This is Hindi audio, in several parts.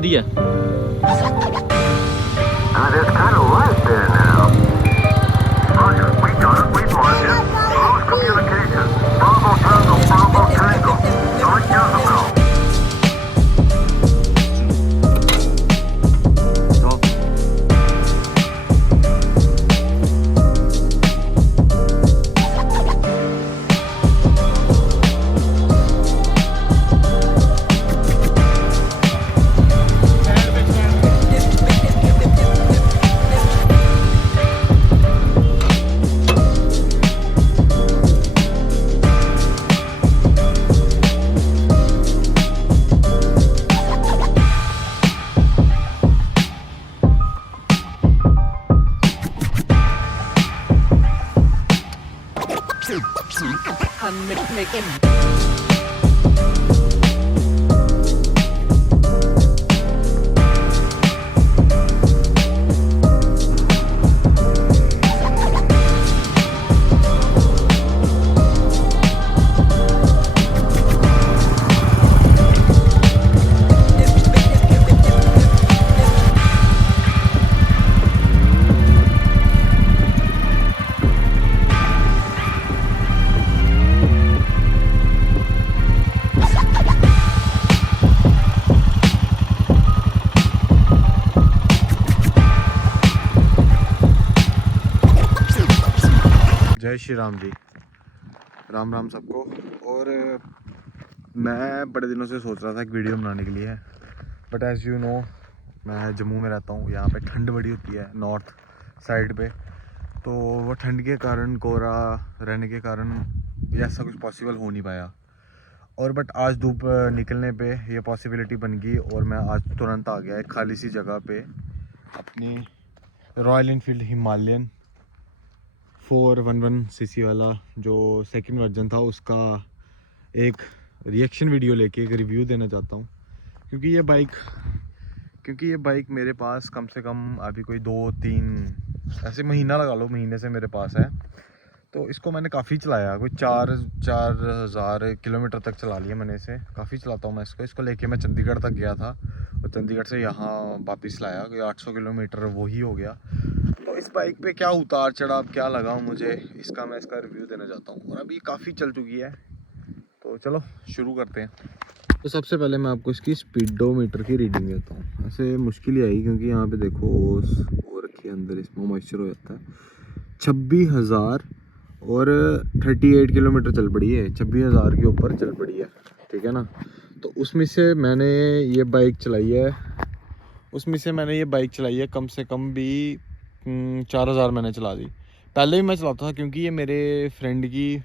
दिया There's kind of light there now. Roger, we got it. We marked it. Lose communication. Bravo Tango, Bravo Tango. Don't use them now. जय श्री राम जी, राम राम सबको। और मैं बड़े दिनों से सोच रहा था एक वीडियो बनाने के लिए, बट एज़ यू नो मैं जम्मू में रहता हूँ। यहाँ पे ठंड बड़ी होती है नॉर्थ साइड पे, तो वो ठंड के कारण, कोहरा रहने के कारण ये ऐसा कुछ पॉसिबल हो नहीं पाया। और बट आज धूप निकलने पे ये पॉसिबिलिटी बन गई और मैं आज तुरंत आ गया एक खाली सी जगह पे अपनी रॉयल इनफील्ड हिमालयन 411 सीसी वाला जो सेकंड वर्जन था उसका एक रिएक्शन वीडियो लेके एक रिव्यू देना चाहता हूँ। क्योंकि ये बाइक मेरे पास कम से कम अभी कोई 2-3 ऐसे महीना लगा लो, महीने से मेरे पास है। तो इसको मैंने काफ़ी चलाया, कोई 4,000 किलोमीटर तक चला लिया मैंने इसे। काफ़ी चलाता हूँ मैं इसको लेके मैं चंडीगढ़ तक गया था और चंडीगढ़ से यहाँ वापस लाया, कोई 800 किलोमीटर वो ही हो गया। तो इस बाइक पे क्या उतार चढ़ाव क्या लगा मुझे, इसका रिव्यू देना चाहता हूँ। और अभी काफ़ी चल चुकी है, तो चलो शुरू करते हैं। तो सबसे पहले मैं आपको इसकी स्पीडोमीटर की रीडिंग देता हूँ। ऐसे मुश्किल ही आई क्योंकि यहाँ पे देखो वो रखी है, अंदर इसमें मॉइस्चर हो जाता है। 26,000 और 38 किलोमीटर चल पड़ी है, 26,000 के ऊपर चल पड़ी है, ठीक है ना। तो उसमें से मैंने ये बाइक चलाई है कम से कम भी 4,000 मैंने चला दी। पहले भी मैं चलाता था क्योंकि ये मेरे फ्रेंड की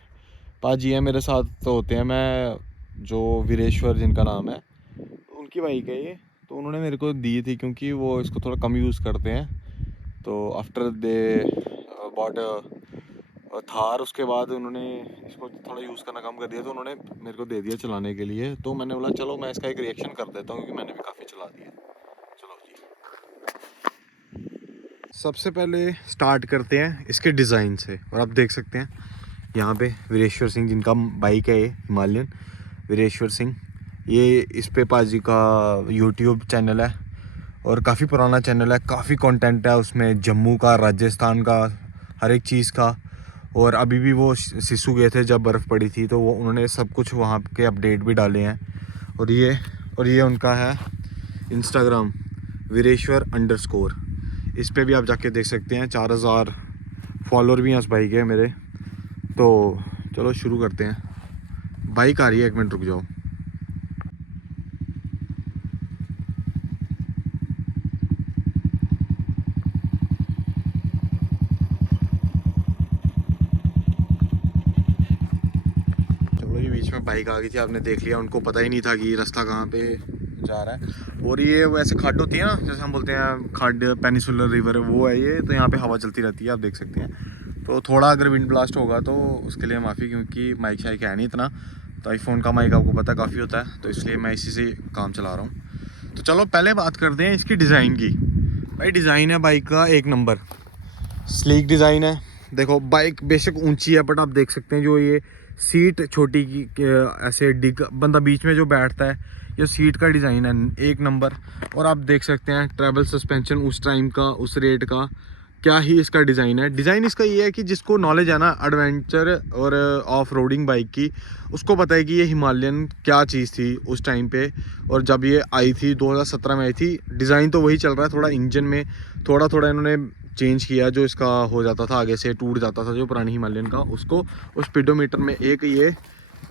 पाजी है, मेरे साथ तो होते हैं, मैं जो वीरेश्वर जिनका नाम है उनकी बाइक है ये। तो उन्होंने मेरे को दी थी क्योंकि वो इसको थोड़ा कम यूज़ करते हैं। तो आफ्टर दे बॉट थार, उसके बाद उन्होंने इसको थोड़ा यूज़ करना कम कर दिया, तो उन्होंने मेरे को दे दिया चलाने के लिए। तो मैंने बोला चलो मैं इसका एक रिएक्शन कर देता हूँ क्योंकि मैंने भी काफ़ी चला दिया। चलो जी, सबसे पहले स्टार्ट करते हैं इसके डिज़ाइन से। और आप देख सकते हैं यहाँ पे वीरेश्वर सिंह जिनका बाइक है ये हिमालयन, वीरेश्वर सिंह, ये इस पे पाजी का यूट्यूब चैनल है और काफ़ी पुराना चैनल है, काफ़ी कंटेंट है उसमें, जम्मू का, राजस्थान का, हर एक चीज़ का। और अभी भी वो सिसु गए थे जब बर्फ़ पड़ी थी, तो वो उन्होंने सब कुछ वहाँ के अपडेट भी डाले हैं। और ये उनका है इंस्टाग्राम वीरेश्वर_। इस पे भी आप जाके देख सकते हैं, 4,000 फॉलोअर भी हैं उस बाइक के मेरे। तो चलो शुरू करते हैं। बाइक आ रही है, 1 मिनट रुक जाओ। चलो, ये बीच में बाइक आ गई थी, आपने देख लिया, उनको पता ही नहीं था कि रास्ता कहाँ पे जा रहा है। और ये वैसे खाड होती है ना, जैसे हम बोलते हैं खाड, पेनिसुलर रिवर वो है ये। तो यहाँ पे हवा चलती रहती है, आप देख सकते हैं। तो थोड़ा अगर विंड ब्लास्ट होगा तो उसके लिए माफ़ी, क्योंकि माइक शाइक है नहीं इतना, तो आईफोन का माइक आपको पता काफ़ी होता है, तो इसलिए मैं इसी से काम चला रहा हूँ। तो चलो पहले बात करते हैं इसकी डिज़ाइन की। भाई डिज़ाइन है बाइक का एक नंबर, स्लीक डिज़ाइन है। देखो बाइक बेशक ऊंची है, बट आप देख सकते हैं जो ये सीट छोटी की ऐसे डिग बंदा बीच में जो बैठता है, ये सीट का डिज़ाइन है एक नंबर। और आप देख सकते हैं ट्रैवल सस्पेंशन उस टाइम का, उस रेट का, क्या ही इसका डिज़ाइन है। डिज़ाइन इसका ये है कि जिसको नॉलेज है ना एडवेंचर और ऑफ रोडिंग बाइक की, उसको पता है कि ये हिमालयन क्या चीज़ थी उस टाइम पे। और जब ये आई थी 2017 में आई थी, डिज़ाइन तो वही चल रहा है, थोड़ा इंजन में थोड़ा थोड़ा इन्होंने चेंज किया, जो इसका हो जाता था आगे से टूट जाता था जो पुरानी हिमालयन का, उसको उस स्पीडोमीटर में एक ये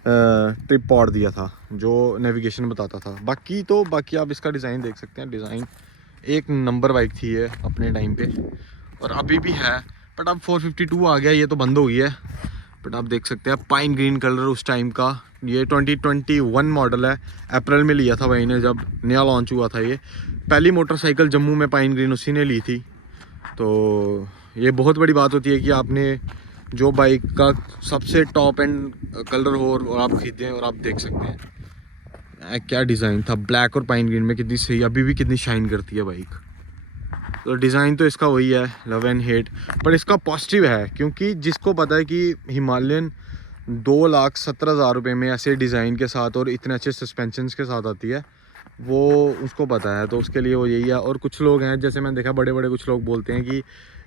ट्रिप पॉड दिया था जो नेविगेशन बताता था। बाकी आप इसका डिज़ाइन देख सकते हैं, डिज़ाइन एक नंबर बाइक थी ये अपने टाइम पे, और अभी भी है। बट अब 452 आ गया, ये तो बंद हो गई है। बट आप देख सकते हैं पाइन ग्रीन कलर उस टाइम का, ये 2021 मॉडल है। अप्रैल में लिया था भाई ने, जब नया लॉन्च हुआ था ये। पहली मोटरसाइकिल जम्मू में पाइन ग्रीन उसी ने ली थी। तो ये बहुत बड़ी बात होती है कि आपने जो बाइक का सबसे टॉप एंड कलर हो और आप खरीदें। और आप देख सकते हैं क्या डिज़ाइन था, ब्लैक और पाइन ग्रीन में, कितनी सही, अभी भी कितनी शाइन करती है बाइक। तो डिज़ाइन तो इसका वही है, लव एंड हेट। पर इसका पॉजिटिव है, क्योंकि जिसको पता है कि हिमालयन 2,70,000 रुपये में ऐसे डिज़ाइन के साथ और इतने अच्छे सस्पेंशंस के साथ आती है, वो उसको पता है, तो उसके लिए वो यही है। और कुछ लोग हैं, जैसे मैंने देखा बड़े बड़े कुछ लोग बोलते हैं कि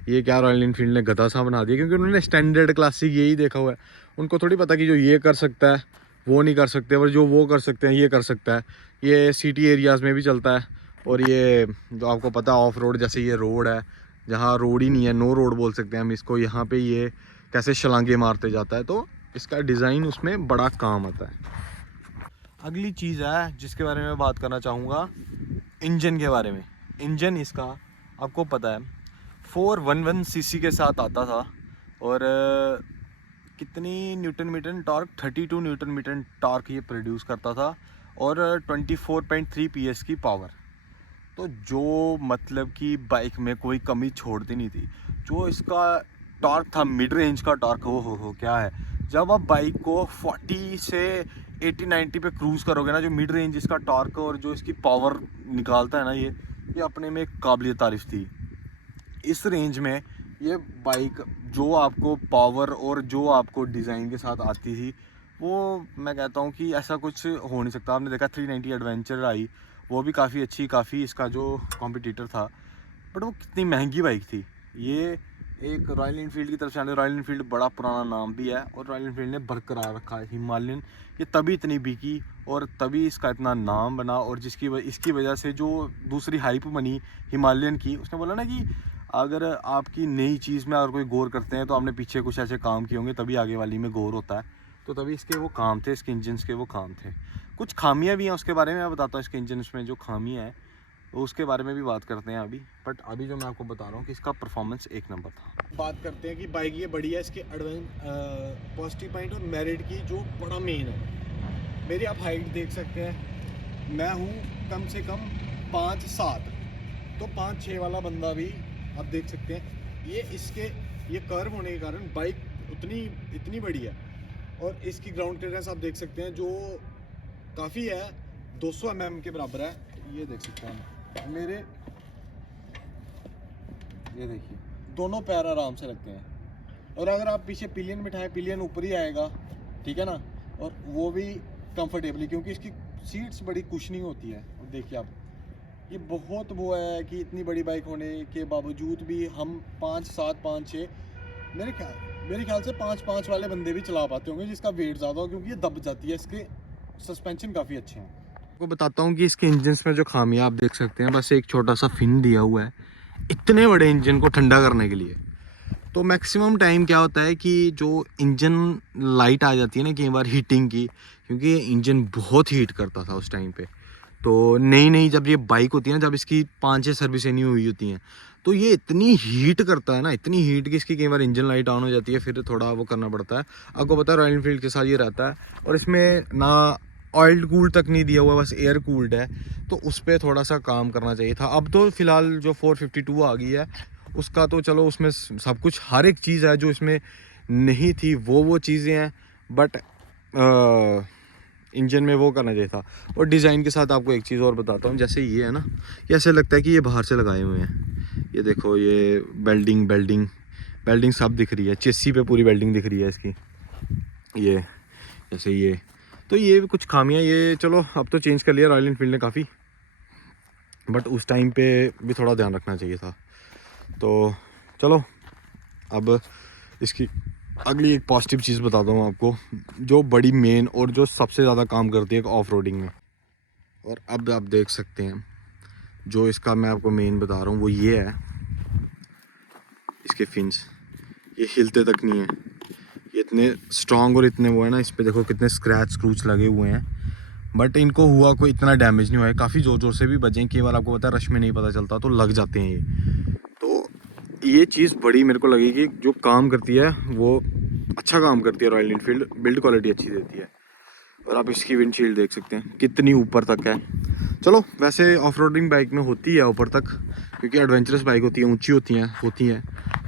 ये क्या रॉयल इनफील्ड ने गधा सा बना दिया, क्योंकि उन्होंने स्टैंडर्ड क्लासिक यही देखा हुआ है। उनको थोड़ी पता कि जो ये कर सकता है वो नहीं कर सकते, और जो वो कर सकते हैं ये कर सकता है। ये सिटी एरियाज़ में भी चलता है। और ये जो आपको पता है ऑफ रोड, जैसे ये रोड है जहाँ रोड ही नहीं है, नो रोड बोल सकते हैं हम इसको, यहाँ पे ये कैसे छलांगे मारते जाता है, तो इसका डिज़ाइन उसमें बड़ा काम आता है। अगली चीज़ है जिसके बारे में मैं बात करना चाहूँगा, इंजन के बारे में। इंजन इसका आपको पता है 411 सीसी के साथ आता था, और कितनी newton metre torque, 32 newton metre torque ये प्रोड्यूस करता था, और 24.3 PS की पावर। तो जो मतलब कि बाइक में कोई कमी छोड़ती नहीं थी। जो इसका टॉर्क था, मिड रेंज का टॉर्क, हो क्या है। जब आप बाइक को 40 से 80-90 पे क्रूज़ करोगे ना, जो मिड रेंज इसका टॉर्क और जो इसकी पावर निकालता है ना, ये अपने में काबिल तारीफ़ थी। इस रेंज में ये बाइक जो आपको पावर और जो आपको डिज़ाइन के साथ आती थी, वो मैं कहता हूँ कि ऐसा कुछ हो नहीं सकता। आपने देखा 390 एडवेंचर आई, वो भी काफ़ी अच्छी, काफ़ी इसका जो कॉम्पिटिटर था, बट वो कितनी महंगी बाइक थी। ये एक रॉयल इनफील्ड की तरफ से आने, रॉयल इनफील्ड बड़ा पुराना नाम भी है, और रॉयल इनफील्ड ने बरकरार रखा है हिमालयन। ये तभी इतनी बिकी और तभी इसका इतना नाम बना, और इसकी वजह से जो दूसरी हाइप बनी हिमालयन की, उसने बोला ना कि अगर आपकी नई चीज़ में अगर कोई गौर करते हैं तो आपने पीछे कुछ ऐसे काम किए होंगे, तभी आगे वाली में गौर होता है। तो तभी इसके वो काम थे, इसके इंजन्स के वो काम थे। कुछ खामियां भी हैं, उसके बारे में मैं बताता हूँ। इसके इंजन्स में जो खामियां हैं तो उसके बारे में भी बात करते हैं अभी। बट अभी जो मैं आपको बता रहा हूँ कि इसका परफॉर्मेंस एक नंबर था। बात करते हैं कि बाइक ये बढ़िया, इसके पॉजिटिव पॉइंट और मेरिट की जो बड़ा मेन है। मेरी आप हाइट देख सकते हैं, मैं हूँ कम से कम 5'7", तो 5'6" वाला बंदा भी आप देख सकते हैं। ये कर्व होने के कारण बाइक इतनी बड़ी है, और इसकी ग्राउंड क्लियरेंस आप देख सकते हैं जो काफ़ी है, 200 mm के बराबर है। ये देख सकते हैं मेरे, ये देखिए दोनों पैर आराम से लगते हैं। और अगर आप पीछे पिलियन बिठाएं, पिलियन ऊपर ही आएगा, ठीक है ना, और वो भी कंफर्टेबली, क्योंकि इसकी सीट्स बड़ी कुशनिंग होती है। और देखिए आप, ये बहुत वो है कि इतनी बड़ी बाइक होने के बावजूद भी हम 5'7", 5'6", मेरे ख्याल से 5'5" वाले बंदे भी चला पाते होंगे, जिसका वेट ज़्यादा हो, क्योंकि ये दब जाती है। इसके सस्पेंशन काफ़ी अच्छे हैं। आपको बताता हूँ कि इसके इंजन्स में जो खामियां आप देख सकते हैं, बस एक छोटा सा फिन दिया हुआ है इतने बड़े इंजन को ठंडा करने के लिए। तो मैक्सिमम टाइम क्या होता है कि जो इंजन लाइट आ जाती है ना कई बार हीटिंग की, क्योंकि इंजन बहुत हीट करता था उस टाइम पे। तो नई जब ये बाइक होती है ना, जब इसकी 5-6 सर्विसें नहीं हुई होती हैं, तो ये इतनी हीट करता है ना, इतनी हीट कि इसकी कई बार इंजन लाइट ऑन हो जाती है, फिर थोड़ा वो करना पड़ता है। आपको पता है रॉयल इनफील्ड के साथ ये रहता है, और इसमें ना ऑयल कूल्ड तक नहीं दिया हुआ, बस एयर कूल्ड है, तो उस पर थोड़ा सा काम करना चाहिए था। अब तो फ़िलहाल जो 452 आ गई है उसका तो चलो, उसमें सब कुछ हर एक चीज़ है जो इसमें नहीं थी, वो चीज़ें हैं, बट इंजन में वो करना चाहिए था। और डिज़ाइन के साथ आपको एक चीज़ और बताता हूँ, जैसे ये है ना, ये ऐसे लगता है कि ये बाहर से लगाए हुए हैं। ये देखो, ये बेल्डिंग सब दिख रही है, चेसी पे पूरी बेल्डिंग दिख रही है इसकी। ये जैसे ये, तो ये भी कुछ खामियां, ये चलो अब तो चेंज कर लिया रॉयल एनफील्ड ने काफ़ी, बट उस टाइम पे भी थोड़ा ध्यान रखना चाहिए था। तो चलो अब इसकी अगली एक पॉजिटिव चीज़ बताता हूँ आपको, जो बड़ी मेन और जो सबसे ज़्यादा काम करती है ऑफ रोडिंग में। और अब आप देख सकते हैं जो इसका मैं आपको मेन बता रहा हूँ वो ये है, इसके फिन्स ये हिलते तक नहीं है, ये इतने स्ट्रॉन्ग और इतने वो है ना, इस पर देखो कितने स्क्रैच स्क्रूच लगे हुए हैं, बट इनको हुआ कोई इतना डैमेज नहीं हुआ है। काफ़ी ज़ोर ज़ोर से भी बजे, केवल आपको पता है रश में नहीं पता चलता तो लग जाते हैं ये। तो ये चीज़ बड़ी मेरे को लगी कि जो काम करती है वो अच्छा काम करती है रॉयल एनफील्ड, बिल्ड क्वालिटी अच्छी देती है। और आप इसकी विंडशील्ड देख सकते हैं कितनी ऊपर तक है। चलो वैसे ऑफ रोडिंग बाइक में होती है ऊपर तक, क्योंकि एडवेंचरस बाइक होती है, ऊंची होती हैं,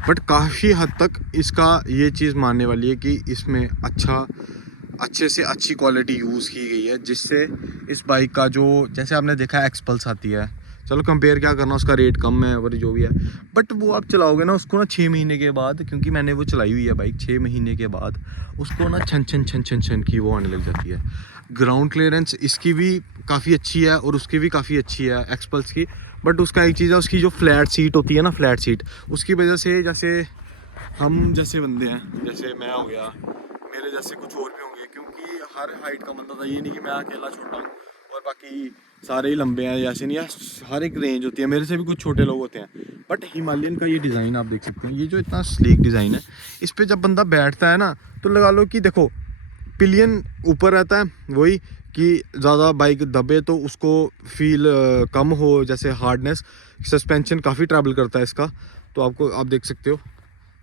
बट काफ़ी हद तक इसका ये चीज़ मानने वाली है कि इसमें अच्छे से अच्छी क्वालिटी यूज़ की गई है, जिससे इस बाइक का जो, जैसे आपने देखा एक्सपल्स आती है, चलो कंपेयर क्या करना, उसका रेट कम है और जो भी है, बट वो आप चलाओगे ना उसको ना 6 महीने के बाद, क्योंकि मैंने वो चलाई हुई है बाइक, 6 महीने के बाद उसको ना छन छन छन छन छन की वो आने लग जाती है। ग्राउंड क्लियरेंस इसकी भी काफ़ी अच्छी है और उसकी भी काफ़ी अच्छी है एक्सपल्स की, बट उसका एक चीज़ है, उसकी जो फ्लैट सीट होती है ना, फ्लैट सीट, उसकी वजह से जैसे हम जैसे बंदे हैं, जैसे मैं हो गया, मेरे जैसे कुछ और भी होंगे, क्योंकि हर हाइट का बंदा था, ये नहीं कि मैं अकेला छोटा हूँ और बाकी सारे ही लंबे हैं, ऐसे नहीं है, हर एक रेंज होती है, मेरे से भी कुछ छोटे लोग होते हैं। बट हिमालयन का ये डिज़ाइन आप देख सकते हैं, ये जो इतना स्लीक डिज़ाइन है, इस पर जब बंदा बैठता है ना तो लगा लो कि देखो पिलियन ऊपर रहता है, वही कि ज़्यादा बाइक दबे तो उसको फील कम हो, जैसे हार्डनेस, सस्पेंशन काफ़ी ट्रैवल करता है इसका, तो आप देख सकते हो,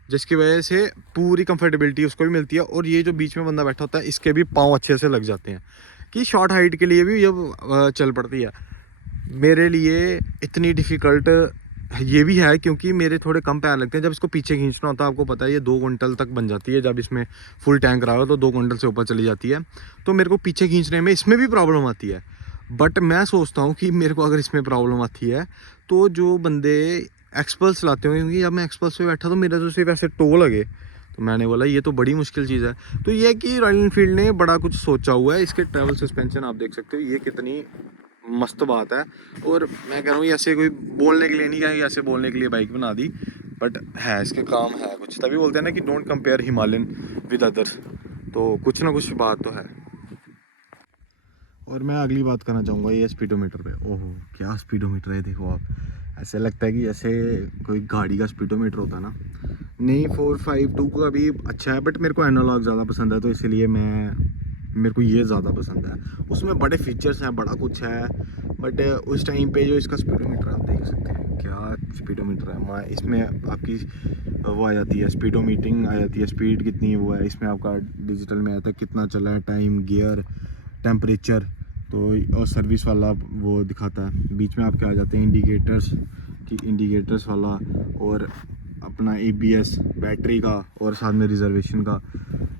जिसकी वजह से पूरी कंफर्टेबिलिटी उसको भी मिलती है। और ये जो बीच में बंदा बैठा होता है इसके भी पाँव अच्छे से लग जाते हैं, कि शॉर्ट हाइट के लिए भी जब चल पड़ती है। मेरे लिए इतनी डिफ़िकल्ट ये भी है क्योंकि मेरे थोड़े कम पैर लगते हैं, जब इसको पीछे खींचना होता है, आपको पता है ये 2 क्विंटल तक बन जाती है, जब इसमें फुल टैंक रहा हो तो 2 क्विंटल से ऊपर चली जाती है, तो मेरे को पीछे खींचने में इसमें भी प्रॉब्लम आती है। बट मैं सोचता हूँ कि मेरे को अगर इसमें प्रॉब्लम आती है तो जो बंदे एक्सपल्स लाते होंगे, क्योंकि जब मैं एक्सपल्स पे बैठा तो मेरा तो सिर्फ ऐसे टो लगे, तो मैंने बोला ये तो बड़ी मुश्किल चीज़ है। तो ये है कि रॉयल एनफील्ड ने बड़ा कुछ सोचा हुआ है। इसके ट्रैवल सस्पेंशन आप देख सकते हो, ये कितनी मस्त बात है। और मैं कह रहा हूँ ऐसे कोई बोलने के लिए नहीं है, ऐसे बोलने के लिए बाइक बना दी, बट है इसके काम है कुछ, तभी बोलते हैं ना कि don't compare Himalayan with other, तो कुछ ना कुछ बात तो है। और मैं अगली बात करना चाहूँगा ये स्पीडोमीटर पे। ओहो क्या स्पीडोमीटर है, देखो आप, ऐसे लगता है कि जैसे कोई गाड़ी का स्पीडोमीटर होता है ना। नहीं 452 का भी अच्छा है, बट मेरे को एनालॉग ज़्यादा पसंद है, तो इसलिए मेरे को ये ज़्यादा पसंद है। उसमें बड़े फीचर्स हैं, बड़ा कुछ है, बट उस टाइम पे जो इसका स्पीडोमीटर आप देख सकते हैं, क्या स्पीडोमीटर है। इसमें आपकी वो आ जाती है, स्पीडोमीटिंग आ जाती है, स्पीड कितनी वो है, इसमें आपका डिजिटल में आता है कितना चला है, टाइम, गियर, टेम्परेचर, तो और सर्विस वाला वो दिखाता है। बीच में आपके आ जाते हैं इंडिकेटर्स वाला, और अपना ABS, बैटरी का, और साथ में रिजर्वेशन का,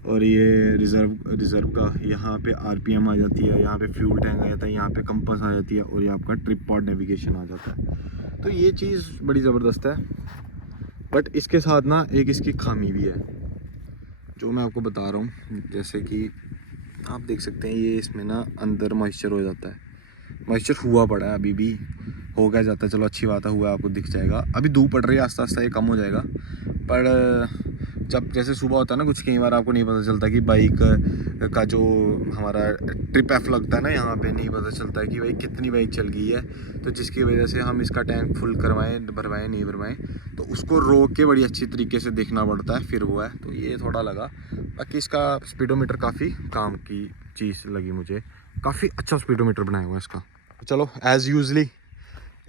और ये रिज़र्व का, यहाँ पे RPM आ जाती है, यहाँ पे फ्यूल टैंक आ जाता है, यहाँ पे कंपास आ जाती है, और ये आपका ट्रिप पॉड नेविगेशन आ जाता है। तो ये चीज़ बड़ी ज़बरदस्त है। बट इसके साथ ना एक इसकी खामी भी है जो मैं आपको बता रहा हूँ, जैसे कि आप देख सकते हैं ये इसमें ना अंदर मॉइस्चर हो जाता है, मॉइस्चर हुआ पड़ा है, अभी भी हो गया जाता है, चलो अच्छी बात है, हुआ, आपको दिख जाएगा, अभी धूप पड़ रही है, आस्ते आस्ते ये कम हो जाएगा। पर जब जैसे सुबह होता है ना, कुछ कई बार आपको नहीं पता चलता कि बाइक का जो हमारा ट्रिप एफ लगता है ना, यहाँ पे नहीं पता चलता है कि भाई कितनी बाइक चल गई है, तो जिसकी वजह से हम इसका टैंक फुल भरवाएं नहीं भरवाएं, तो उसको रोक के बड़ी अच्छी तरीके से देखना पड़ता है, फिर वो है, तो ये थोड़ा लगा। बाकी इसका स्पीडोमीटर काफ़ी काम की चीज़ लगी मुझे, काफ़ी अच्छा स्पीडोमीटर बनाया हुआ है इसका। चलो एज़ यूजली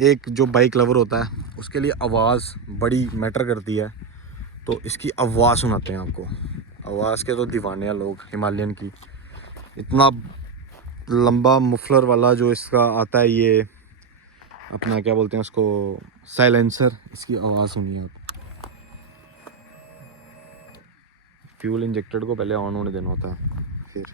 एक जो बाइक लवर होता है उसके लिए आवाज़ बड़ी मैटर करती है, तो इसकी आवाज़ सुनाते हैं आपको। आवाज़ के तो दीवाने हैं लोग हिमालयन की, इतना लंबा मुफलर वाला जो इसका आता है, ये अपना क्या बोलते हैं उसको, साइलेंसर, इसकी आवाज़ सुनिए आप। फ्यूल इंजेक्टेड को पहले ऑन होने देना होता है, फिर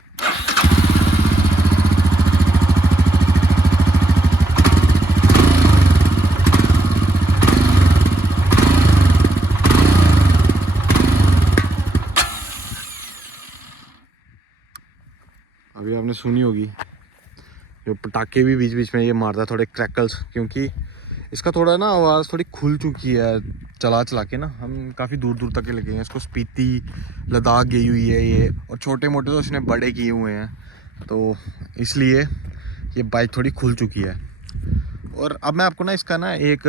आपने सुनी होगी, जो पटाखे भी बीच बीच में ये मारता है, थोड़े क्रैकल्स, क्योंकि इसका थोड़ा ना आवाज़ थोड़ी खुल चुकी है चला चला के ना। हम काफ़ी दूर दूर तक के लगे हैं इसको, स्पीति लद्दाख गई हुई है ये, और छोटे मोटे तो इसने बड़े किए हुए हैं, तो इसलिए ये बाइक थोड़ी खुल चुकी है। और अब मैं आपको ना इसका ना एक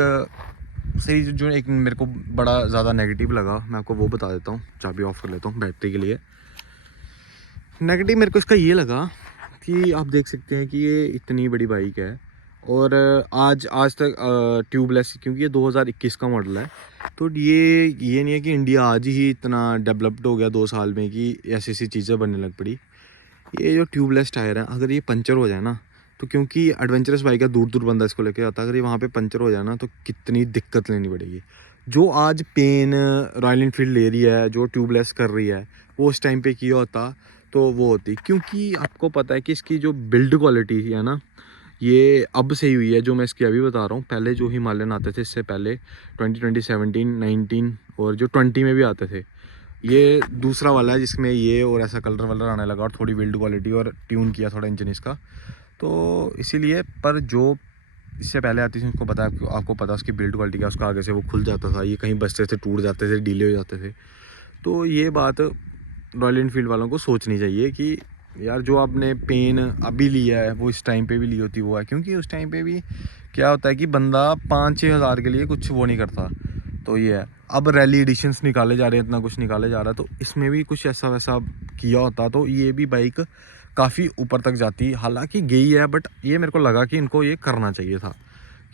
सही जो एक मेरे को बड़ा ज़्यादा नेगेटिव लगा, मैं आपको वो बता देता हूँ। चाबी ऑफ कर लेता हूँ बैटरी के लिए। नेगेटिव मेरे को इसका ये लगा कि आप देख सकते हैं कि ये इतनी बड़ी बाइक है और आज तक ट्यूबलेस, क्योंकि ये 2021 का मॉडल है, तो ये नहीं है कि इंडिया आज ही इतना डेवलप्ड हो गया 2 साल में कि ऐसी ऐसी चीज़ें बनने लग पड़ी। ये जो ट्यूबलेस टायर है, अगर ये पंचर हो जाए ना, तो क्योंकि एडवेंचरस बाइक है, दूर दूर बंदा इसको लेके जाता है, अगर ये वहाँ पे पंचर हो जाए ना तो कितनी दिक्कत लेनी पड़ेगी। जो आज पेन रॉयल एनफील्ड ले रही है, जो ट्यूबलेस कर रही है, वो उस टाइम पे किया होता तो वो होती, क्योंकि आपको पता है कि इसकी जो बिल्ड क्वालिटी है ना, ये अब सही हुई है। जो मैं इसकी अभी बता रहा हूँ, पहले जो हिमालयन आते थे इससे पहले 2020, 17, 19 और जो 20 में भी आते थे, ये दूसरा वाला है जिसमें ये और ऐसा कलर वलर आने लगा और थोड़ी बिल्ड क्वालिटी और ट्यून किया थोड़ा इंजन इसका, तो इसीलिए। पर जो इससे पहले आती थी उसको पता है, आपको पता उसकी बिल्ड क्वालिटी का, उसका आगे से वो खुल जाता था, ये कहीं बचते थे, टूट जाते थे, डीले हो जाते थे। तो ये बात रॉयल एनफील्ड वालों को सोचनी चाहिए कि यार जो आपने पेन अभी लिया है वो इस टाइम पे भी ली होती वो है, क्योंकि उस टाइम पे भी क्या होता है कि बंदा 5-6 हज़ार के लिए कुछ वो नहीं करता। तो ये है, अब रैली एडिशंस निकाले जा रहे हैं, इतना कुछ निकाले जा रहा है, तो इसमें भी कुछ ऐसा वैसा किया होता तो ये भी बाइक काफ़ी ऊपर तक जाती। हालांकि गई है, बट ये मेरे को लगा कि इनको ये करना चाहिए था,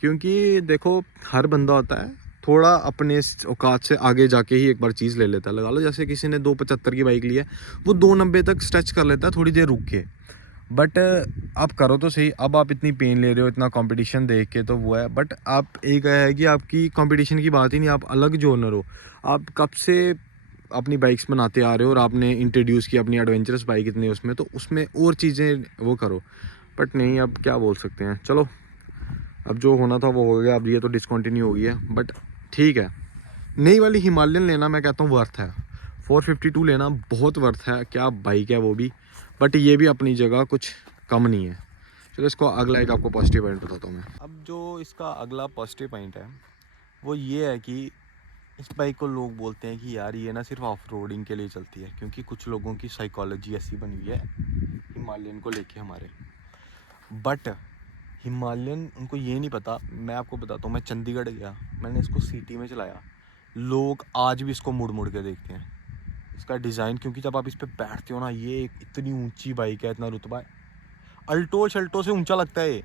क्योंकि देखो हर बंदा होता है थोड़ा अपने औकात से आगे जाके ही एक बार चीज़ ले लेता है। लगा लो जैसे किसी ने 275 की बाइक ली है, वो 290 तक स्ट्रेच कर लेता है थोड़ी देर रुक के, बट आप करो तो सही। अब आप इतनी पेन ले रहे हो, इतना कंपटीशन देख के, तो वो है। बट आप एक है कि आपकी कंपटीशन की बात ही नहीं, आप अलग जोनर हो। आप कब से अपनी बाइक्स बनाते आ रहे हो और आपने इंट्रोड्यूस की अपनी एडवेंचरस बाइक इतनी उसमें, तो उसमें और चीज़ें वो करो। बट नहीं, अब क्या बोल सकते हैं, चलो अब जो होना था वो हो गया, अब ये तो डिसकंटिन्यू हो गई है, बट ठीक है। नई वाली हिमालयन लेना मैं कहता हूँ वर्थ है, 452 लेना बहुत वर्थ है, क्या बाइक है वो भी, बट ये भी अपनी जगह कुछ कम नहीं है। चलो इसको अगला एक आपको पॉजिटिव पॉइंट बताता हूँ मैं। अब जो इसका अगला पॉजिटिव पॉइंट है वो ये है कि इस बाइक को लोग बोलते हैं कि यार ये ना सिर्फ ऑफ रोडिंग के लिए चलती है, क्योंकि कुछ लोगों की साइकोलॉजी ऐसी बनी हुई है हिमालयन को लेके हमारे। बट हिमालयन उनको ये नहीं पता, मैं आपको बताता हूँ, मैं चंडीगढ़ गया, मैंने इसको सिटी में चलाया, लोग आज भी इसको मुड़ मुड़ के देखते हैं इसका डिज़ाइन, क्योंकि जब आप इस पर बैठते हो ना, ये इतनी ऊंची बाइक है, इतना रुतबा है, अल्टो शल्टो से ऊंचा लगता है ये,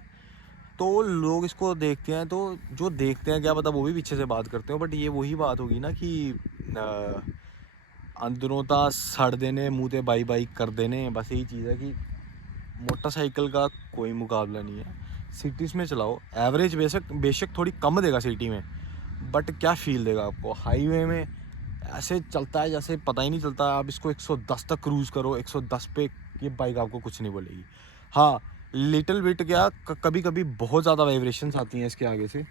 तो लोग इसको देखते हैं, तो जो देखते हैं क्या पता वो भी पीछे से बात करते हो। बट ये वही बात होगी ना कि अंदरों ता सड़ देने, मुँह ते बाई बाई कर देने, बस यही चीज़ है कि मोटरसाइकिल का कोई मुकाबला नहीं है। सिटीज़ में चलाओ, एवरेज बेशक थोड़ी कम देगा सिटी में, बट क्या फील देगा आपको। हाईवे में ऐसे चलता है जैसे पता ही नहीं चलता। आप इसको 110 तक क्रूज़ करो, 110 पे ये बाइक आपको कुछ नहीं बोलेगी। हाँ, लिटिल बिट क्या कभी कभी बहुत ज़्यादा वाइब्रेशंस आती हैं इसके आगे से,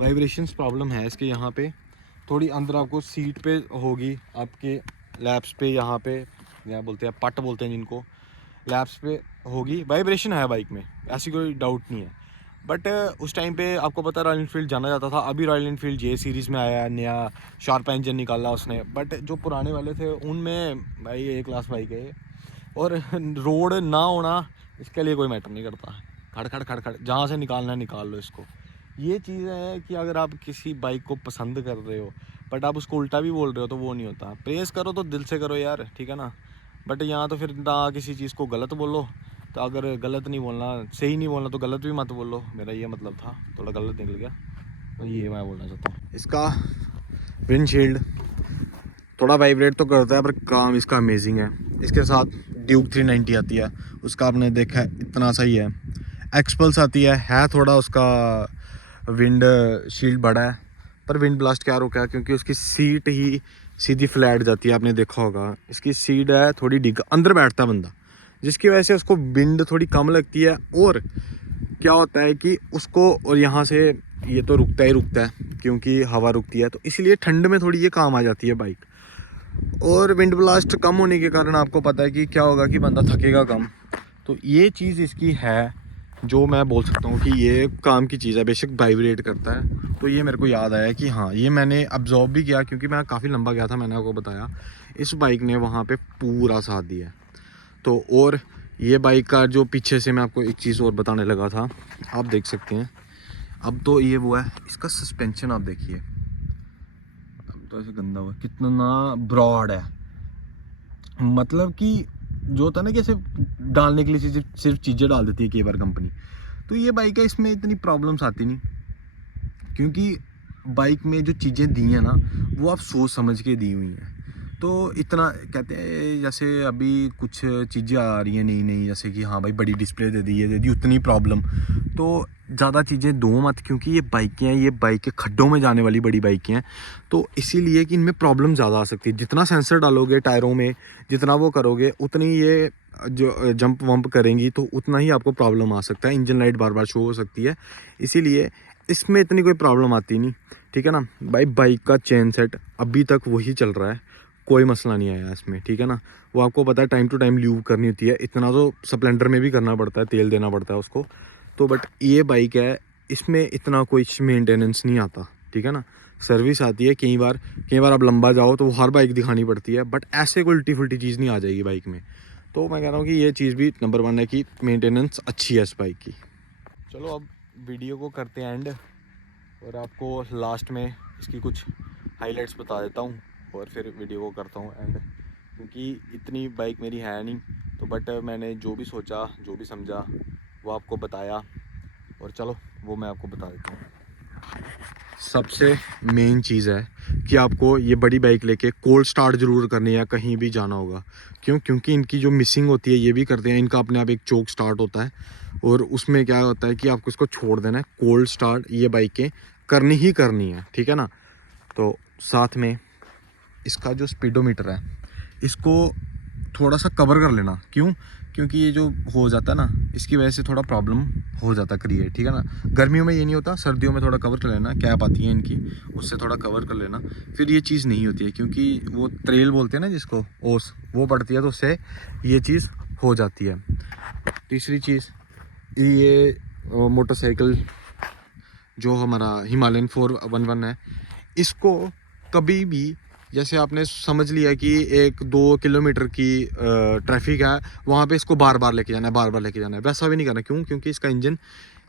वाइब्रेशंस प्रॉब्लम है इसके यहाँ पे थोड़ी। अंदर आपको सीट पे होगी, आपके लैप्स पे, यहाँ पे क्या बोलते हैं, पट बोलते हैं जिनको, लैप्स पे होगी, वाइब्रेशन है बाइक में, ऐसी कोई डाउट नहीं है। बट उस टाइम पे आपको पता रॉयल एनफील्ड जाना जाता था। अभी रॉयल एनफील्ड जे सीरीज़ में आया है, नया शार्प इंजन निकाला उसने, बट जो पुराने वाले थे उनमें भाई ए क्लास बाइक है। और रोड ना होना इसके लिए कोई मैटर नहीं करता, खड़ खड़ खड़ खड़ जहाँ से निकालना है निकाल लो इसको। ये चीज़ है कि अगर आप किसी बाइक को पसंद कर रहे हो बट आप उसको उल्टा भी बोल रहे हो तो वो नहीं होता। प्रेस करो तो दिल से करो यार, ठीक है ना। बट यहाँ तो फिर ना किसी चीज़ को गलत बोलो, तो अगर गलत नहीं बोलना, सही नहीं बोलना, तो गलत भी मत बोलो। मेरा ये मतलब था, थोड़ा गलत निकल गया, तो ये मैं बोलना चाहता हूँ। इसका विंडशील्ड थोड़ा वाइब्रेट तो करता है, पर काम इसका अमेजिंग है। इसके साथ ड्यूक 390 आती है, उसका आपने देखा है इतना सही है। एक्सपल्स आती है थोड़ा उसका विंड शील्ड बड़ा है, पर विंड ब्लास्ट क्या रोका है, क्योंकि उसकी सीट ही सीधी फ्लैट जाती है, आपने देखा होगा। इसकी सीट है थोड़ी डिग, अंदर बैठता है बंदा, जिसकी वजह से उसको विंड थोड़ी कम लगती है। और क्या होता है कि उसको, और यहाँ से ये तो रुकता ही रुकता है क्योंकि हवा रुकती है, तो इसलिए ठंड में थोड़ी ये काम आ जाती है बाइक। और विंड ब्लास्ट कम होने के कारण आपको पता है कि क्या होगा कि बंदा थकेगा कम, तो ये चीज़ इसकी है जो मैं बोल सकता हूँ कि ये काम की चीज़ है। बेशक वाइब्रेट करता है, तो ये मेरे को याद आया कि हाँ, ये मैंने ऑब्जर्व भी किया क्योंकि मैं काफ़ी लंबा गया था, मैंने आपको बताया। इस बाइक ने वहाँ पे पूरा साथ दिया। तो और ये बाइक का जो पीछे से मैं आपको एक चीज़ और बताने लगा था, आप देख सकते हैं। अब तो ये वो है, इसका सस्पेंशन आप देखिए, अब तो ऐसे गंदा हुआ, कितना ब्रॉड है। मतलब कि जो होता है ना कि ऐसे डालने के लिए सिर्फ चीज़ें डाल देती है कई बार कंपनी, तो ये बाइक है, इसमें इतनी प्रॉब्लम्स आती नहीं, क्योंकि बाइक में जो चीज़ें दी हैं ना, वो आप सोच समझ के दी हुई हैं। तो इतना कहते हैं, जैसे अभी कुछ चीज़ें आ रही हैं नई नई, जैसे कि हाँ भाई बड़ी डिस्प्ले दे दी, ये दे दी, उतनी प्रॉब्लम। तो ज़्यादा चीज़ें दो मत, क्योंकि ये बाइकें हैं, ये बाइकें खड्डों में जाने वाली बड़ी बाइकें हैं, तो इसीलिए कि इनमें प्रॉब्लम ज़्यादा आ सकती है। जितना सेंसर डालोगे टायरों में, जितना वो करोगे, उतनी ये जो जंप वंप करेंगी, तो उतना ही आपको प्रॉब्लम आ सकता है। इंजन लाइट बार बार शो हो सकती है, इसीलिए इसमें इतनी कोई प्रॉब्लम आती नहीं, ठीक है ना भाई। बाइक का चेन सेट अभी तक वही चल रहा है, कोई मसला नहीं आया इसमें, ठीक है ना। वो आपको पता है टाइम टू टाइम ल्यूब करनी होती है, इतना तो स्प्लेंडर में भी करना पड़ता है, तेल देना पड़ता है उसको। तो बट ये बाइक है, इसमें इतना कोई मेंटेनेंस नहीं आता, ठीक है ना। सर्विस आती है कई बार आप लंबा जाओ तो वो हर बाइक दिखानी पड़ती है, बट ऐसे कोई उल्टी फुल्टी चीज़ नहीं आ जाएगी बाइक में। तो मैं कह रहा हूँ कि ये चीज़ भी नंबर 1 है कि मेंटेनेंस अच्छी है इस बाइक की। चलो अब वीडियो को करते हैं एंड, और आपको लास्ट में इसकी कुछ हाइलाइट्स बता देता हूँ, और फिर वीडियो को करता हूँ एंड। क्योंकि इतनी बाइक मेरी है नहीं, तो बट मैंने जो भी सोचा, जो भी समझा, वो आपको बताया, और चलो वो मैं आपको बता देता हूँ। सबसे मेन चीज़ है कि आपको ये बड़ी बाइक लेके कोल्ड स्टार्ट ज़रूर करनी है, कहीं भी जाना होगा। क्योंकि इनकी जो मिसिंग होती है, ये भी करते हैं, इनका अपने आप एक चोक स्टार्ट होता है, और उसमें क्या होता है कि आपको इसको छोड़ देना है। कोल्ड स्टार्ट ये बाइकें करनी ही करनी है, ठीक है ना। तो साथ में इसका जो स्पीडोमीटर है, इसको थोड़ा सा कवर कर लेना। क्योंकि ये जो हो जाता है ना, इसकी वजह से थोड़ा प्रॉब्लम हो जाता है क्रिएट, ठीक है ना। गर्मियों में ये नहीं होता, सर्दियों में थोड़ा कवर कर लेना, कैप आती है इनकी, उससे थोड़ा कवर कर लेना, फिर ये चीज़ नहीं होती है। क्योंकि वो ट्रेल बोलते हैं ना जिसको, ओस वो पड़ती है, तो उससे ये चीज़ हो जाती है। तीसरी चीज़, ये मोटरसाइकिल जो हमारा हिमालयन 411 है, इसको कभी भी, जैसे आपने समझ लिया कि 1-2 किलोमीटर की ट्रैफिक है, वहाँ पे इसको बार बार लेके जाना है, वैसा भी नहीं करना। क्योंकि इसका इंजन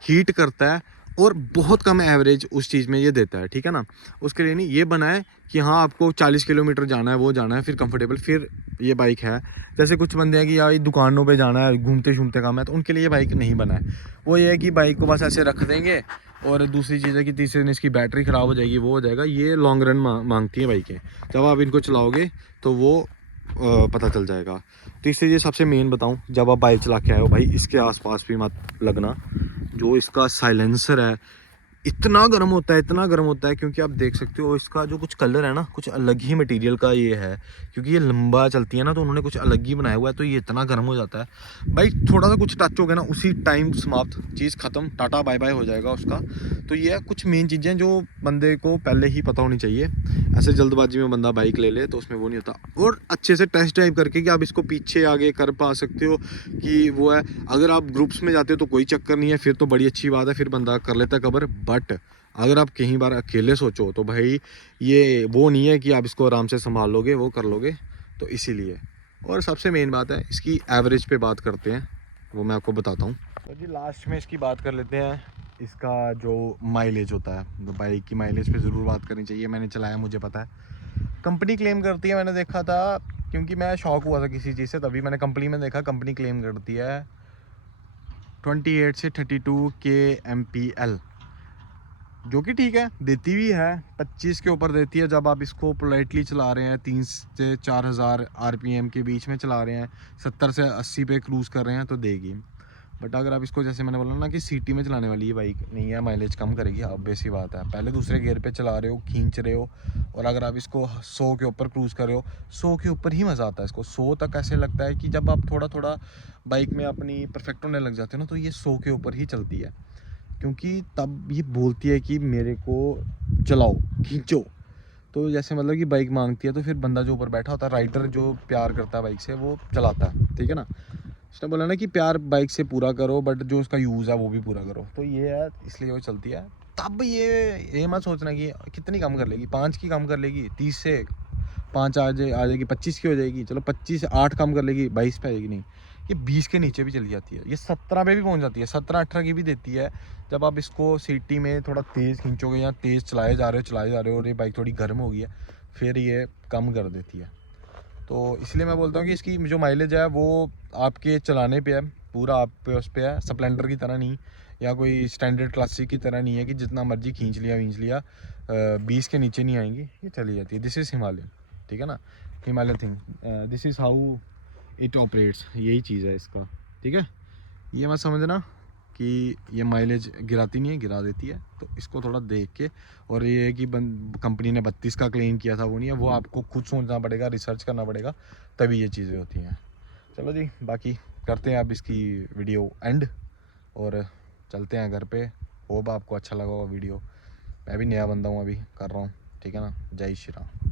हीट करता है, और बहुत कम एवरेज उस चीज़ में ये देता है, ठीक है ना। उसके लिए नहीं ये बना है कि हाँ आपको 40 किलोमीटर जाना है, वो जाना है, फिर कंफर्टेबल, फिर ये बाइक है। जैसे कुछ बंदे हैं कि यार दुकानों पे जाना है, घूमते घूमते काम है, तो उनके लिए ये बाइक नहीं बना है। वो ये है कि बाइक को बस ऐसे रख देंगे, और दूसरी चीज़ है कि तीसरे दिन इसकी बैटरी ख़राब हो जाएगी, वो हो जाएगा। ये लॉन्ग रन मांगती है बाइकें, जब आप इनको चलाओगे तो वो पता चल जाएगा। तीसरी चीज़ सबसे मेन बताऊं, जब आप बाइक चला के आए हो भाई, इसके आसपास भी मत लगना। जो इसका साइलेंसर है, इतना गर्म होता है, क्योंकि आप देख सकते हो इसका जो कुछ कलर है ना, कुछ अलग ही मटेरियल का ये है। क्योंकि ये लंबा चलती है ना, तो उन्होंने कुछ अलग ही बनाया हुआ है, तो ये इतना गर्म हो जाता है भाई। थोड़ा सा कुछ टच हो गया ना, उसी टाइम समाप्त, चीज़ ख़त्म, टाटा बाय बाय हो जाएगा उसका। तो ये है कुछ मेन चीज़ें जो बंदे को पहले ही पता होनी चाहिए। ऐसे जल्दबाजी में बंदा बाइक ले ले तो उसमें वो नहीं होता। और अच्छे से टेस्ट ड्राइव करके कि आप इसको पीछे आगे कर पा सकते हो कि वो है। अगर आप ग्रुप्स में जाते हो तो कोई चक्कर नहीं है, फिर तो बड़ी अच्छी बात है, फिर बंदा कर लेता है कवर। बट अगर आप कहीं बार अकेले सोचो तो भाई ये वो नहीं है कि आप इसको आराम से संभाल लोगे, वो कर लोगे, तो इसीलिए। और सबसे मेन बात है, इसकी एवरेज पे बात करते हैं, वो मैं आपको बताता हूँ। तो जी लास्ट में इसकी बात कर लेते हैं, इसका जो माइलेज होता है, तो बाइक की माइलेज पे ज़रूर बात करनी चाहिए। मैंने चलाया, मुझे पता है। कंपनी क्लेम करती है, मैंने देखा था, क्योंकि मैं शॉक हुआ था किसी चीज़ से, तभी मैंने कंपनी में देखा, कंपनी क्लेम करती है 28 से 32 kmpl, जो कि ठीक है, देती भी है। 25 के ऊपर देती है जब आप इसको पोलाइटली चला रहे हैं, 3 से 4000 RPM के बीच में चला रहे हैं, 70 से 80 पे क्रूज़ कर रहे हैं, तो देगी। बट अगर आप इसको, जैसे मैंने बोला ना कि सिटी में चलाने वाली ये बाइक नहीं है, माइलेज कम करेगी, ऑब्वियस सी बात है। पहले दूसरे गियर पे चला रहे हो, खींच रहे हो, और अगर आप इसको 100 के ऊपर क्रूज़ कर रहे हो, 100 के ऊपर ही मज़ा आता है इसको। 100 तक ऐसे लगता है कि जब आप थोड़ा थोड़ा बाइक में अपनी परफेक्ट होने लग जाते हो ना, तो ये 100 के ऊपर ही चलती है। क्योंकि तब ये बोलती है कि मेरे को चलाओ, खींचो। तो जैसे मतलब कि बाइक मांगती है, तो फिर बंदा जो ऊपर बैठा होता है, राइडर जो प्यार करता है बाइक से, वो चलाता है, ठीक है ना। उसने बोला ना कि प्यार बाइक से पूरा करो बट जो उसका यूज़ है वो भी पूरा करो, तो ये है इसलिए वो चलती है। तब ये मत सोचना कि कितनी कम कर लेगी, 5 की कम कर लेगी, 30 से 5 आ जाएगी, 25 की हो जाएगी, चलो 25 से 8 कम कर लेगी, 22 पे आ जाएगी, नहीं ये 20 के नीचे भी चली जाती है, ये 17 पे भी पहुंच जाती है, 17-18 की भी देती है। जब आप इसको सिटी में थोड़ा तेज़ खींचोगे या तेज़ चलाए जा रहे हो और ये बाइक थोड़ी गर्म हो गई है, फिर ये कम कर देती है। तो इसलिए मैं बोलता हूँ कि इसकी जो माइलेज है वो आपके चलाने पे है, पूरा आप पे उस पर है, स्प्लेंडर की तरह नहीं या कोई स्टैंडर्ड क्लासिक की तरह नहीं है कि जितना मर्जी खींच लिया 20 के नीचे नहीं आएंगी, ये चली जाती है। दिस इज़ हिमालयन, ठीक है ना, Himalayan thing, this is how it operates, यही चीज़ है इसका, ठीक है। ये मत समझना कि ये माइलेज गिराती नहीं है, गिरा देती है, तो इसको थोड़ा देख के। और ये है कि कंपनी ने 32 का क्लेम किया था, वो नहीं है, वो आपको खुद सोचना पड़ेगा, रिसर्च करना पड़ेगा, तभी ये चीज़ें होती हैं। चलो जी, बाकी करते हैं अब इसकी वीडियो एंड और चलते हैं घर पे। होप आपको अच्छा लगा होगा वीडियो, मैं भी नया बंदा हूँ, अभी कर रहा हूँ, ठीक है ना। जय श्री राम।